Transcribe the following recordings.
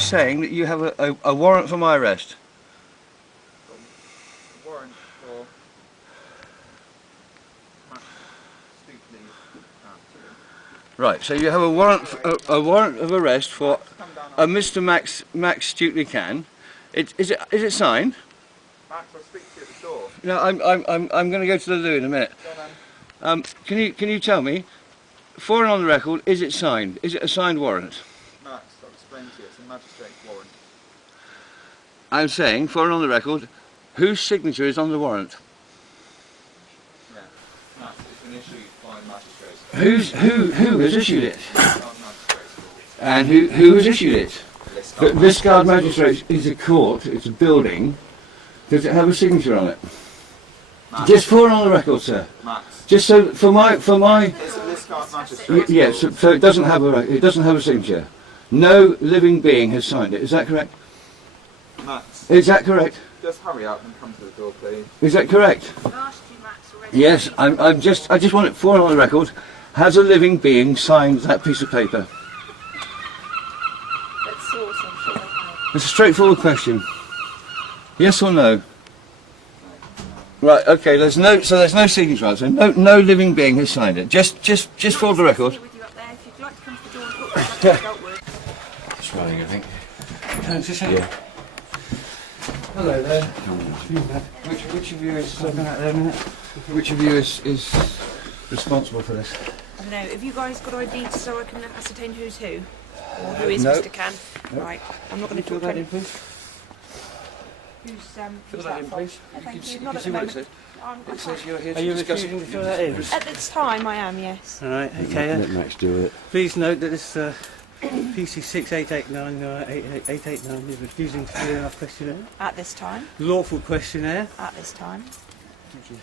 saying that you have a warrant for my arrest? Warrant for Right, so you have a warrant of arrest for a Mr. Max Stutely Cann. Is it signed? Max, I'll speak to you at the door. No, I'm going to go to the loo in a minute. Can you tell me, for and on the record, is it signed? Is it a signed warrant? Max, I'll explain to you. It's a magistrate's warrant. I'm saying, for and on the record, whose signature is on the warrant? Yeah, Max, it's been issued by magistrates. Who has issued it? And who has issued it? But Liscard Magistrates is a court, it's a building. Does it have a signature on it? Max. Just for and on the record, sir. Max. Just so for my It's a Liscard Magistrates. yes, so it doesn't have a signature. No living being has signed it. Is that correct? Max. Is that correct? Just hurry up and come to the door, please. Is that correct? Yes, I just want it for and on the record. Has a living being signed that piece of paper? It's a straightforward question. Yes or no? Right. Okay. There's no signature on it. So no living being has signed it. Just for the record. It's running, I think. Yeah. Hello there. Which of you is Which of you is responsible for this? I don't know. Have you guys got IDs so I can ascertain who's who? Or who is No. Mr. Cann? No. Right. I'm not going to Fill talk to that in, anyone. please. Fill Fill that in, please. Thank you. You Not can at see the what it moment. says. I'm It says you're here Are to you discuss. refusing to fill that in? At this time, I am, yes. Alright, okay. Let Max do it. Please note that this PC 6889 is refusing to fill in our questionnaire. At this time. Lawful questionnaire. At this time. Thank you.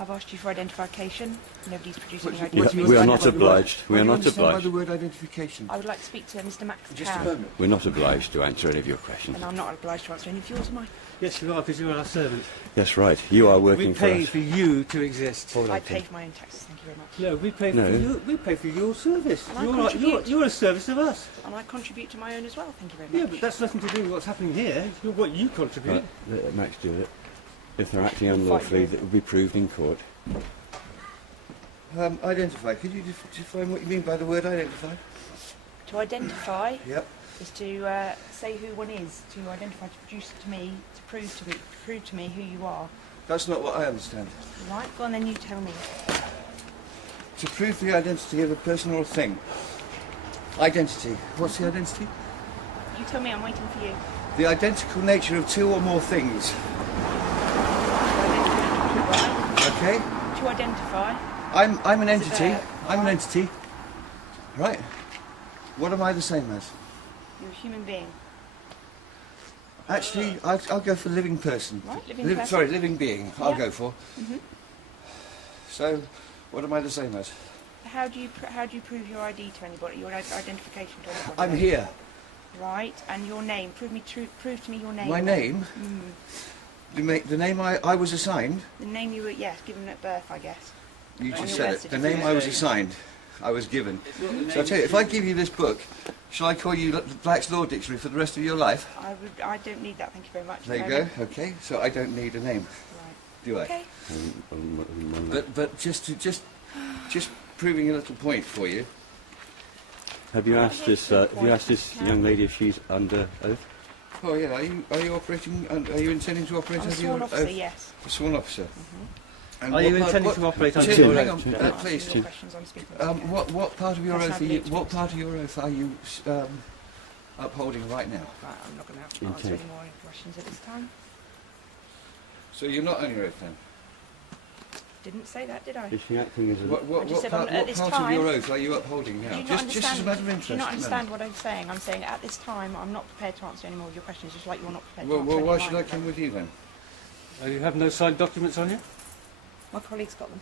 I've asked you for identification. Nobody's producing any What IDs. do you We are understand not by the word- obliged. We what are do you not understand by obliged. the word identification? I would like to speak to Mr. Max Just a Cann. moment. We're not obliged to answer any of your questions. And I'm not obliged to answer any of yours, am I? Yes, you are, because you're our servant. That's right. You are We working for pay us. for you to exist. I pay for my own taxes, thank you very much. No, we pay No. for you. We pay for your service. And I contribute. You're a service of us. And I contribute to my own as well, thank you very Yeah, much. but that's nothing to do with what's happening here. It's what you contribute. Right, let Max do it. If they're acting Fight unlawfully, you. that will be proved in court. Identify. Could you define what you mean by the word identify? To identify Yep. is to say who one is, to identify, to produce to me, to prove to me who you are. That's not what I understand. Right, go on then, you tell me. To prove the identity of a person or a thing. Identity. What's the identity? You tell me, I'm waiting for you. The identical nature of two or more things. Okay? To identify. I'm an entity. there? I'm an entity. Right? What am I the same as? You're a human being. Actually, I'll go for living person. Right, living person. Sorry, living being. I'll Yeah. go for. So, what am I the same as? How do you prove your ID to anybody, your identification to anybody? I'm here. Right, and your name. Prove to me your name. My name. The name I was assigned. The name you were, yes, given at birth, I guess. You On just your said birth it. The name I was assigned. I was given. So I tell you, if I give you this book, shall I call you Black's Law Dictionary for the rest of your life? I don't need that, thank you very much. There you go. Okay. So I don't need a name, Right. do I? Okay. But just proving a little point for you. Have you asked this? Have you asked this young lady if she's under oath? Oh yeah. Are you operating? Are you intending to operate I'm a under your sworn officer, oath? yes. A sworn officer. And Are what you part- intending what- to operate under Tim, your hang oath? on, Answer please. your questions, I'm speaking to you. What part of your That's oath how are you? it is. What part of your oath are you upholding right now? Right, I'm not going to answer Okay. any more questions at this time. So you're not on your oath then? Didn't say that, did I? Is she acting as a... What I just what said part, at what this part of time- your oath are you upholding now? Do you not Just understand? as a matter of interest. Do you not no. understand what I'm saying? I'm saying at this time I'm not prepared to answer any more of your questions, just like you're not prepared Well, to answer any why of should mine. I come with you then? You have no signed documents on you? My colleague's got them.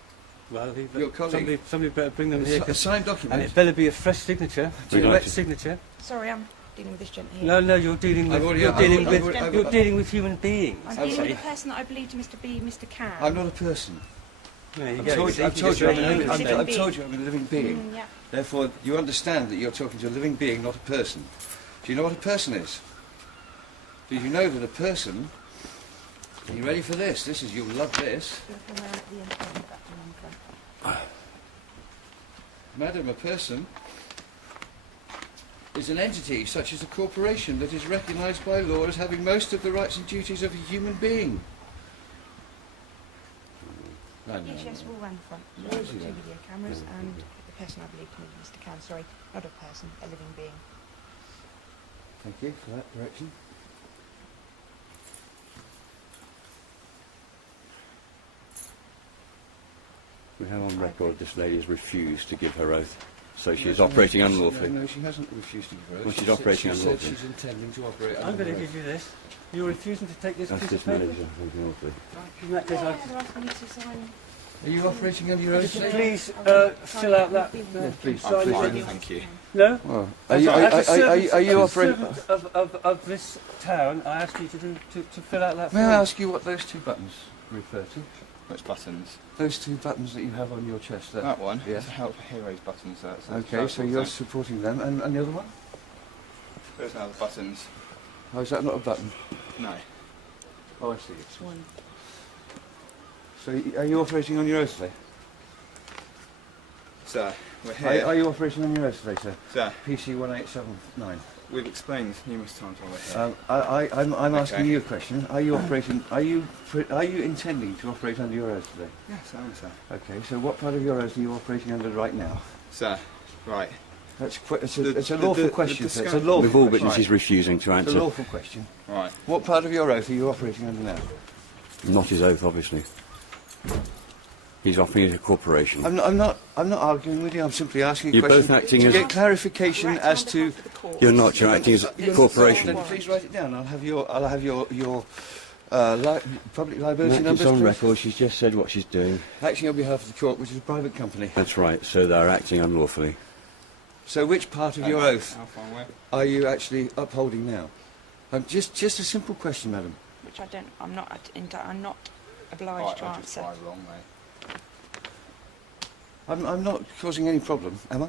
Well, Your colleague? somebody better bring them here. A signed And document. it better be a fresh signature, We'd like direct to- signature. Sorry, I'm dealing with this gent here. No, you're dealing with I've already- you're I've dealing already- with I've- you're dealing with human beings. I'm I'm dealing with sorry. the person that I believe to be Mr. Cann. I'm not a person. There you I've go. told See, you, I've you told just you, ran I'm, over I'm, it. living I've being. told you I'm a living being. Yeah. Therefore, you understand that you're talking to a living being, not a person. Do you know what a person is? Did you know that a person... Are you ready for this? This is... You'll love this. Madam, a person is an entity such as a corporation that is recognised by law as having most of the rights and duties of a human being. No, Yes, we'll run the front. Where is he 2 then? video cameras and the person I believe to be Mr. Cann. Sorry, not a person, a living being. Thank you for that direction. We have on record this lady has refused to give her oath, so she's No, operating no, unlawfully. No, she hasn't refused to give her oath. Well, she's She said- operating she unlawfully. said she's intending to operate I'm going to unlawfully. give you this. You're refusing to take this That's piece of this paper? manager unlawfully. In that case, Yeah, they're asking me to sign. Are you operating under your oath Could you today? please fill out that? please, sign please. it? Fine, thank you. No? Well, As a are you as a operating... servant of this town, I ask you to fill out that May form. I ask you what those two buttons refer to? Which buttons? Those two buttons that you have on your chest there. That one? Yeah. It's a Help Heroes button, so it's Okay, so you're supporting them. And the other one? There's no other buttons. Oh, is that not a button? No. Oh, I see. It's one. So are you operating on your oath today? Sir, we're here. Are you operating on your oath today, sir? Sir, PC 1879. we've explained numerous times why we're here. I'm asking Okay. you a question. Are you operating? Are you intending to operate under your oath today? Yes, I am, sir. Okay. So what part of your oath are you operating under right now? Sir, right. That's quite. It's a The- lawful the question, sir. It's a discussion- lawful With all question. witnesses refusing to It's a answer. lawful question. Right. What part of your oath are you operating under now? Not his oath, obviously. He's offering it a corporation. I'm not arguing with you. I'm simply asking a You're question both acting to as- get clarification as to. You're not, you're acting as a corporation. Then please write it down. I'll have your public liability No, number. it's on record, she's just said what she's doing. Acting on behalf of the court, which is a private company. That's right, so they're acting unlawfully. So which part of your oath How far away? are you actually upholding now? Just a simple question, madam. Which I'm not obliged Right, to I just answer. drive wrong way. I'm not causing any problem, am I?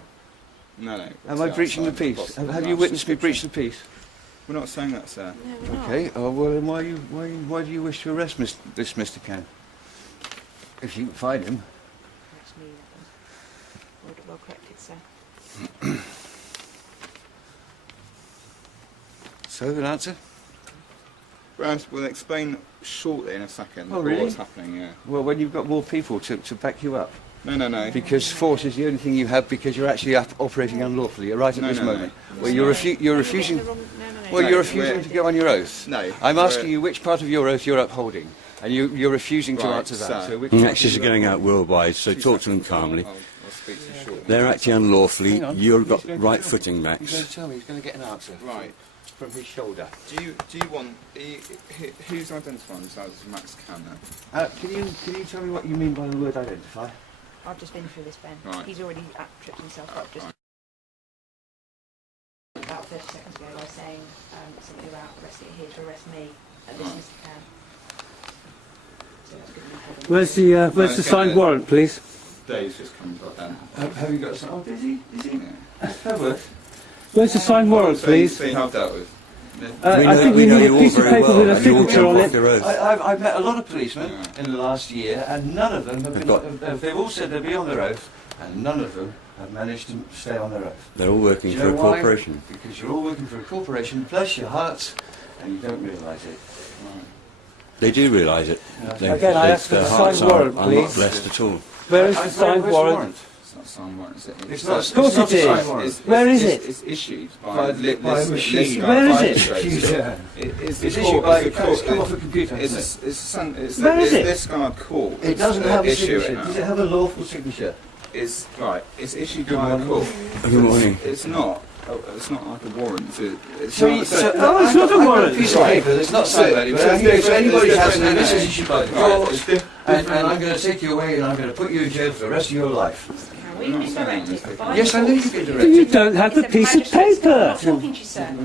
No, no. Am I breaching the peace? Have you witnessed me breach the peace? We're not saying that, sir. No, we're not. Okay. Oh, well, then why do you wish to arrest this Mr. Cann? If you can find him. That's me. Well corrected, sir. So, an answer? Well, we'll explain shortly in a second Oh, really? what's happening, yeah. Well, when you've got more people to back you up. No. Because force is the only thing you have because you're actually operating unlawfully right at No, this no, no. moment. Well, you're refusing. No. Well, No, you're refusing we're- to go on your oath. No. I'm asking you which part of your oath you're upholding, and you're refusing to Right, answer that. sir. So which And part actions of are your going oath- out worldwide, so 2 talk to them seconds, calmly. I'll speak to you shortly. They're acting unlawfully, Hang on. you've He's got going to right tell me. footing, He's going Max. to tell me. He's going to get an answer Right. from his shoulder. Do you want... who's identifying themselves as Max Cann now? Can you tell me what you mean by the word identify? I've just been through this, Ben. Right. He's already tripped himself up just about 30 seconds ago by saying something about arresting here to arrest me at this Mr. Cann. So that's good enough. Where's the signed warrant, please? Dave's just come back then. Have you got some? Oh, is he? Yeah. That's clever. Where's the signed warrant, please? So you have dealt with. I think we need a piece of paper with a and you all signature on come it. off your oath. I've met a lot of policemen in the last year, and none of them have They've been. They've all said they'll be on their oath, and none of them have managed to stay on their oath. They're all Do working you for a know why? corporation. Because you're all working for a corporation, bless your hearts, and you don't realise it. They do realise it. Again, I ask for Their the hearts signed warrant, are not please. blessed at all. Where is the Where's signed the warrant? It's not signed warrant, is it? It's not. Of course it's it not a is. signed warrant. Where is it? It's issued By by, a machine. Where is it? Computer. It's It's issued by a court. It's come off a computer. It's hasn't it? Where is it? this guard court. It doesn't have a issue signature. it Does now. it have a lawful signature? It's right. It's issued Good by a morning. court. Good morning. It's not. It's not like a warrant. It's So, not, it's not a I've got warrant. A piece of paper that's not signed by anybody. So anybody has it, and this is issued by the court, and I'm going to take you away, and I'm going to put you in jail for the rest of your life. Now, we've been directed by Yes, the I know court. you've been You directed. don't have the It's piece of magistrates. I'm not paper. talking to you, sir.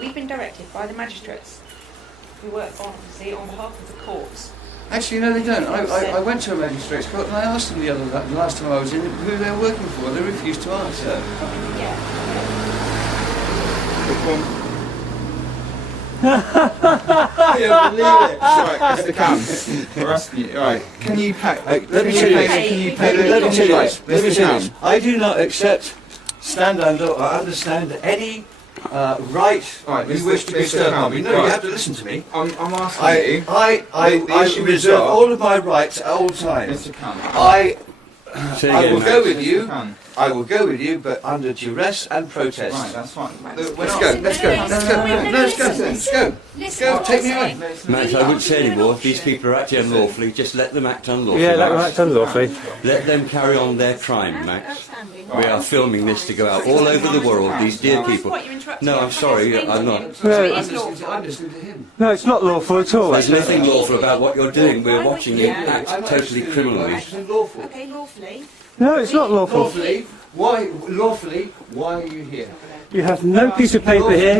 We've been directed by the magistrates who work obviously on behalf of the courts. Actually, no, they don't. I went to a magistrate's court, and I asked them the last time I was in who they were working for. They refused to answer. Yeah. can't believe it. Right, Mr. Cann, we're asking you. Right, can you pay? Let me tell you this. Can you Let me tell you this. Let me tell you this. Cann. I do not accept, stand under, or understand any right Right, you wish to bestow upon me. No, Right. you have to listen to me. I'm asking you, I issue is reserve got- all of my rights at all times. Mr. Cann. I Say I again, will Max. go with Mr. you. Cann. I will go with you, but under duress and protest. Right, that's fine. Let's We're Let's not- go. Let's go. No, Let's go. no, no, No, let's go. listen. Let's go. Listen Go, to take what me I'm away. saying. Max, I wouldn't say anymore. These people are acting unlawfully. Just let them act unlawfully. Yeah, let them act unlawfully. Let them carry on their crime, Max. Outstanding. We are filming this to go out all over the world, these dear people. No, I'm sorry, I'm not. It is lawful. I'm listening to him. No, it's not lawful at all. There's Actually. nothing lawful about what you're doing. We're watching you act totally criminally. Lawful. Okay, lawfully. No, it's not lawful. Lawfully? Why are you here? You have no piece of paper here.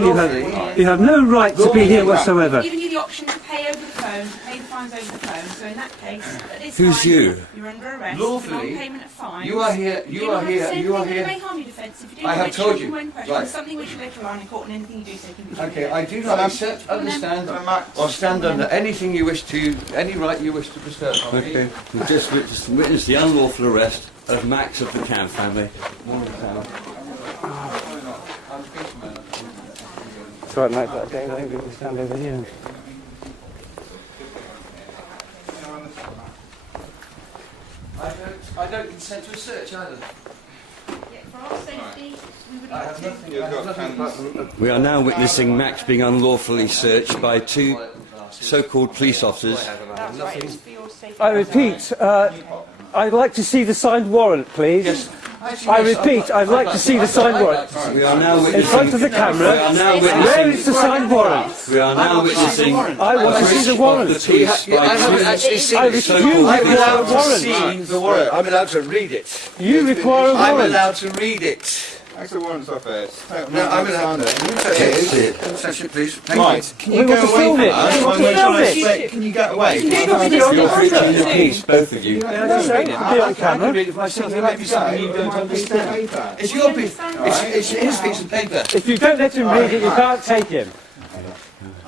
You have no right to be here whatsoever. I've given you the option to pay over the phone, to pay the fines over the phone. So in that case, at this Who's time, you? You're under arrest. Lawfully, Non-payment of fines. You are here. You are here. You are It here. may harm your defence if you do. I have which told you you. won't question. Right. It's something which later on in court and anything you do say can be. Okay, I do not accept, understand, or stand under anything you wish to, any right you wish to bestow upon me. Okay, we just witnessed the unlawful arrest of Max of the Cann family. It's right, mate, but I think we can stand over here. I don't consent to a search either. Yeah, for our safety, we would I like have to. nothing. You've I have got nothing but. We are now witnessing Max being unlawfully searched by two so-called police officers. That's right, it's for your safety. I repeat, I'd like to see the signed warrant, please. I repeat, I'd like to see the signed warrant. We are now In front of witnessing. the camera. We are now Where is witnessing. the signed warrant? We are now witnessing. I want to see the of warrant. the police I haven't by actually two seen I it. refuse so-called to police require a officers. warrant. The warrant. I'm allowed to read it. You require a I'm warrant. allowed to read it. Actually, the warrant's off here. No, I'm allowed to. Okay. Touch it, please. Thank Right, can We you want go to away film from it. us? We want to I'm film trying to it. say, can you get away? You're You're breaching your peace, both of you. No, be on camera. read it myself. It might be something you don't understand. It's your piece. It's his piece of paper. If you don't let him read it, you can't take him.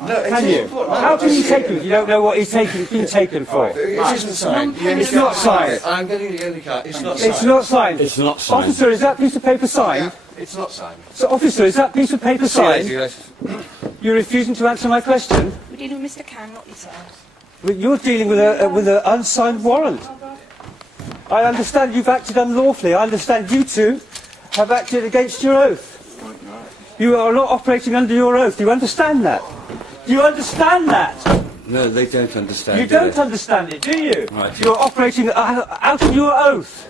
No, it's Can you? How can you take him if you don't know what he's being taken for? It isn't signed. It's not signed. I'm getting the only card. It's not signed. It's not signed. It's not signed. Officer, is that piece of paper signed? It's not signed. So, officer, is that piece of paper signed? Yes. You're refusing to answer my question? We're dealing with Mr. Cann, not yourselves. But you're dealing with an unsigned warrant. I understand you've acted unlawfully. I understand you two have acted against your oath. You are not operating under your oath. Do you understand that? Do you understand that? No, they don't understand. You do don't they? understand it, do you? Right. You're operating out of your oath.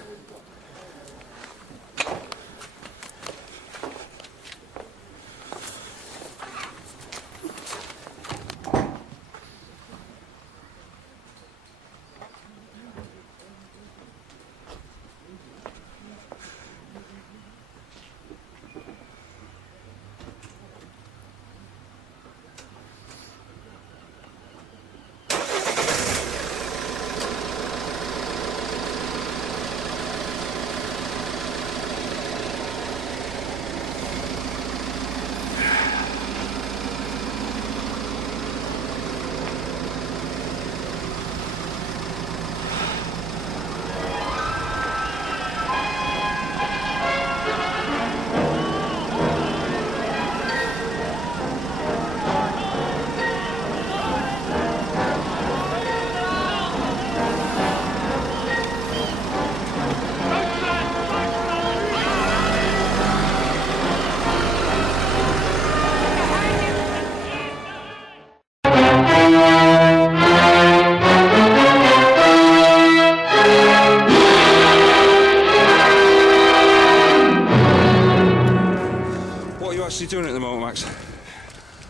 What are you actually doing at the moment, Max?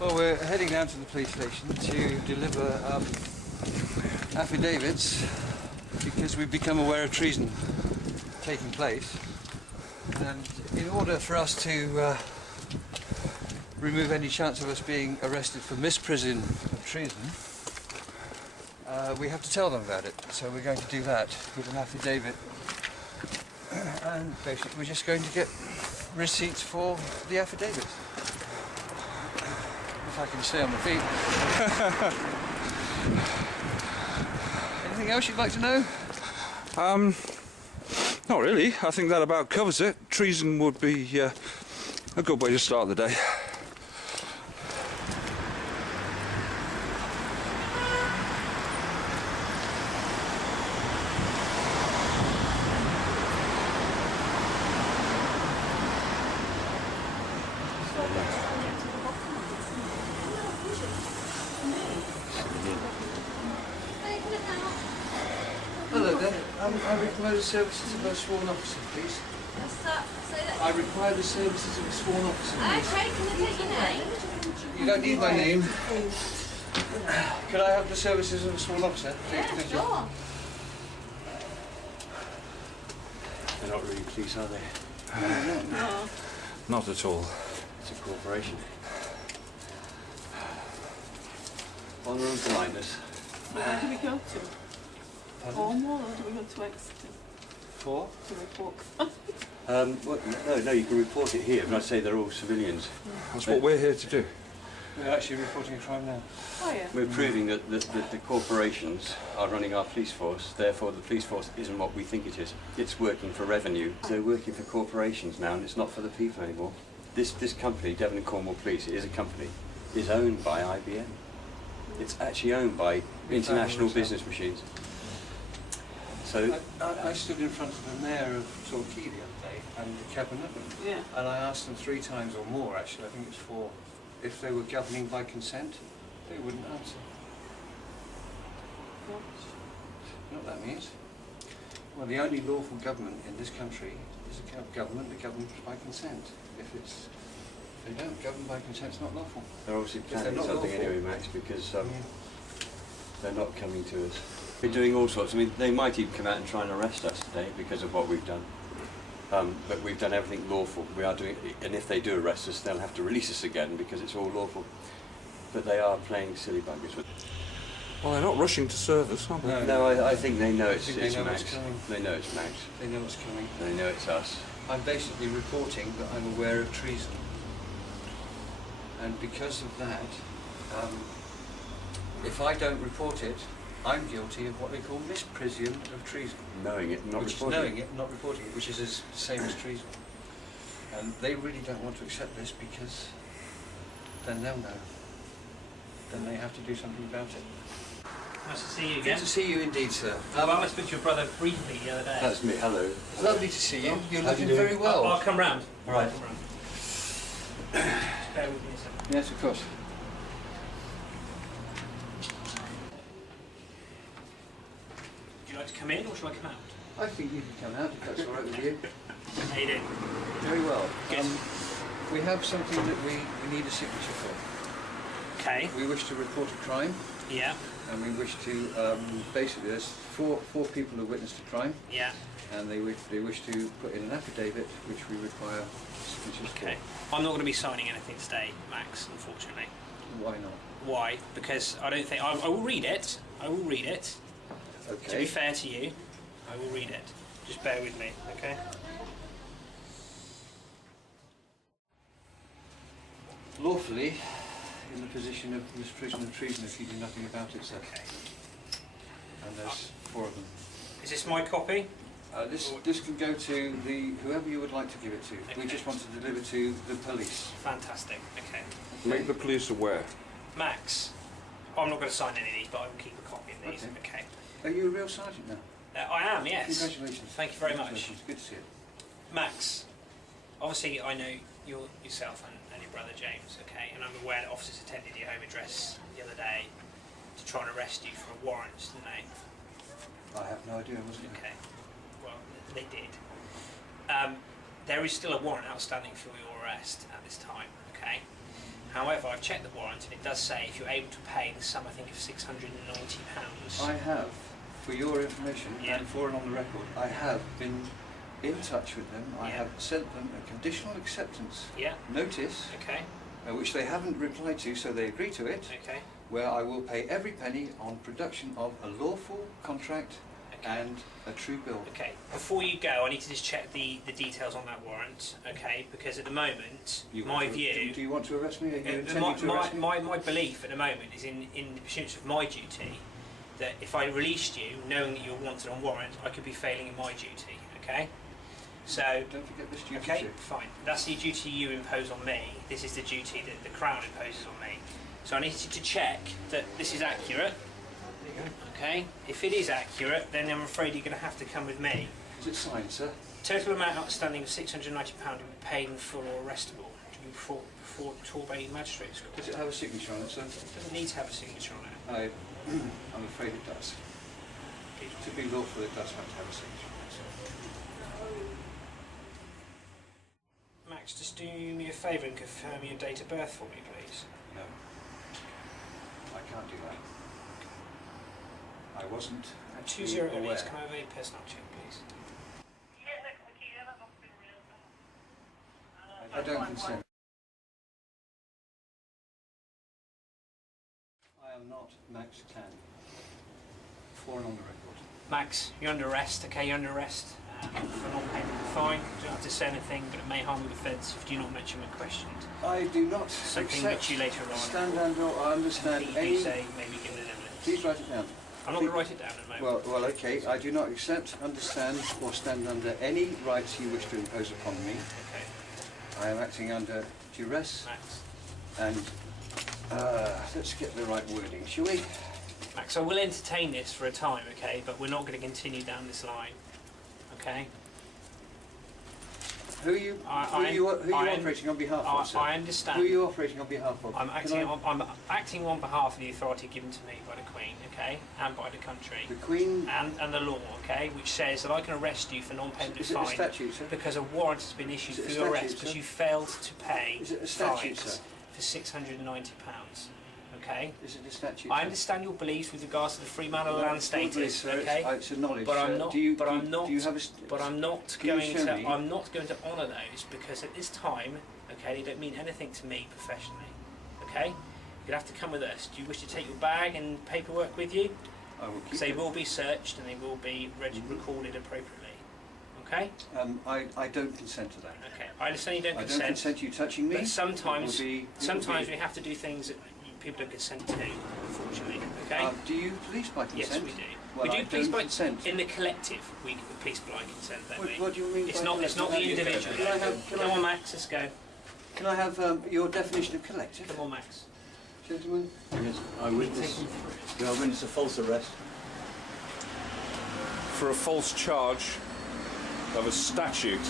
Well, we're heading down to the police station to deliver affidavits because we've become aware of treason taking place. And in order for us to remove any chance of us being arrested for misprision of treason, we have to tell them about it. So we're going to do that with an affidavit. And basically we're just going to get receipts for the affidavits. I can stay on my feet. Anything else you'd like to know? Not really. I think that about covers it. Treason would be a good way to start the day. Hello there. I require the services of a sworn officer, please. I require the services of a sworn officer, please. Okay, can I take your name? You don't need my name. Could I have the services of a sworn officer? Please, thank you. Sure. They're not really police, are they? No. Not at all. It's a corporation. Honour and politeness. Where do we go to? Cornwall or do we go to Exeter For? to report? No, you can report it here, but I'd say they're all civilians. That's what we're here to do. We're actually reporting a crime now. Oh yeah. We're proving that the corporations are running our police force, therefore the police force isn't what we think it is. It's working for revenue. They're working for corporations now, and it's not for the people anymore. This company, Devon and Cornwall Police, it is a company, is owned by IBM. It's actually owned by International Business Machines. So I stood in front of the mayor of Torquay the other day and the cabinet, Yeah. and I asked them 3 times or more, actually, I think it's 4, if they were governing by consent. They wouldn't answer. You know what that means? Well, the only lawful government in this country is a government that governs by consent. If they don't govern by consent, it's not lawful. they're obviously they're planning not something lawful. anyway, Max, because they're not coming to us. We're doing all sorts. I mean, they might even come out and try and arrest us today because of what we've done. But we've done everything lawful. We are doing, and if they do arrest us, they'll have to release us again because it's all lawful. But they are playing silly buggers with. Well, they're not rushing to serve us, are they? No, I think they know it's, I think they know Max. what's coming. They know it's Max. They know what's coming. They know it's us. I'm basically reporting that I'm aware of treason. And because of that, if I don't report it, I'm guilty of what they call misprision of treason. Knowing it, not Which is reporting knowing it, not reporting it, which is the same as treason. And they really don't want to accept this because then they'll know. Then they have to do something about it. Nice to see you Good again. to see you indeed, sir. Well, I spoke to your brother briefly the other day. That's me. Hello. It's lovely to see you. You're How do looking you do? very well. I'll come round. All right. I'll come round. Just bear with me a second. Yes, of course. Would you like to come in or shall I come out? I think you can come out if that's all right with you. How you doing? Very well. Good. We have something that we need a signature for. Okay. We wish to report a crime, Yeah. and we wish to basically there's four people who witnessed a crime, Yeah. and they wish to put in an affidavit which we require signatures Okay. I'm not going to be signing anything today, Max, unfortunately. for. Why not? Why? Because I don't think... I will read it. I will read it. To be Okay. fair to you, I will read it. Just bear with me, okay? Lawfully, in the position of misprision of treason if you do nothing about it, sir. Okay. And there's 4 of them. Is this my copy? This can go to whoever you would like to give it to. We Okay. just want to deliver to the police. Fantastic. Okay. Make the police aware. Max, I'm not going to sign any of these, but I will keep a copy of these. Okay. Okay. Are you a real sergeant now? I am, yes. Congratulations. Thank you very much. Congratulations. Good to see you. Max, obviously I know yourself and your brother James, okay, and I'm aware that officers attended your home address the other day to try and arrest you for a warrant, didn't they? I have no idea, wasn't it? Okay. Well, they did. There is still a warrant outstanding for your arrest at this time, okay? However, I've checked the warrant and it does say if you're able to pay the sum, I think, of £690. I have, for your information Yeah. and for and on the record, I have been in touch with them. I Yeah. have sent them a conditional acceptance Yeah, notice, okay, which they haven't replied to, so they agree to it, okay, where I will pay every penny on production of a lawful contract and a true bill. Okay, before you go, I need to just check the details on that warrant, okay? Because at the moment, my view... Do you want to arrest me? Are you intending to my, arrest me? my belief at the moment is in the pursuance of my duty, that if I released you, knowing that you're wanted on warrant, I could be failing in my duty, okay? So... Don't forget this duty Okay, too. fine. That's the duty you impose on me. This is the duty that the Crown imposes on me. So I need you to check that this is accurate. Okay, if it is accurate, then I'm afraid you're going to have to come with me. Is it signed, sir? Total amount outstanding of £690 to be paid in full or arrestable to be before Torbay Magistrates Court. Does it have a signature on it, sir? It doesn't need to have a signature on it. I'm afraid it does. To be lawful, it does have to have a signature on it, sir. Max, just do me a favour and confirm your date of birth for me, please. No. I can't do that. I wasn't. And 20 aware. Can I have a personal check, please? I don't consent. I am not Max Cann. For and on the record. Max, you're under arrest, okay? You're under arrest for non-payment of the fine. You don't have to say anything, but it may harm the defence if you do not mention my questions. I do not Something accept, which you later on stand under or understand you any... say may be given evidence. Please write it down. I'm not going to write it down at the moment. Well, okay. I do not accept, understand or stand under any rights you wish to impose upon me. Okay, I am acting under duress Max. and... let's get the right wording, shall we? Max, I will entertain this for a time, okay? But we're not going to continue down this line, okay? Who are you, who are you operating on behalf of, sir? I understand. Who are you operating on behalf of? I'm acting on behalf of the authority given to me by the Queen, okay? And by the country. The Queen... And the law, okay? Which says that I can arrest you for non-payment of Is it a fine statute, sir? because a warrant has been issued Is it for a your statute, arrest because sir? you failed to pay Is it a statute, fines sir? for £690, okay? Is it a statute, I sir? understand your beliefs with regards to the free manner of No, land it's not status, belief, sir. okay? It's a knowledge, But I'm sir. not. Do you, but do, I'm not. Do you have a... But I'm not Can you going show to. me? I'm not going to honour those because at this time, okay, they don't mean anything to me professionally. Okay, you'd have to come with us. Do you wish to take your bag and paperwork with you? I will keep Because they it. will be searched and they will be recorded appropriately. Okay. I don't consent to that. Okay. I understand you don't I don't consent. consent to you touching me. But sometimes, It will be- sometimes we have to do things that people don't consent to. Unfortunately. Okay. Do you police by consent? Yes, we do. Well, we do I police don't by consent. in the collective. We police by consent, don't we? What do you mean It's by not. It's not the collective? individual. Can I have- can I Come on, have- Max. Let's go. Can I have your definition of collective? Come on, Max. Gentlemen? Yes, I witness. Do I witness a false arrest? For a false charge of a statute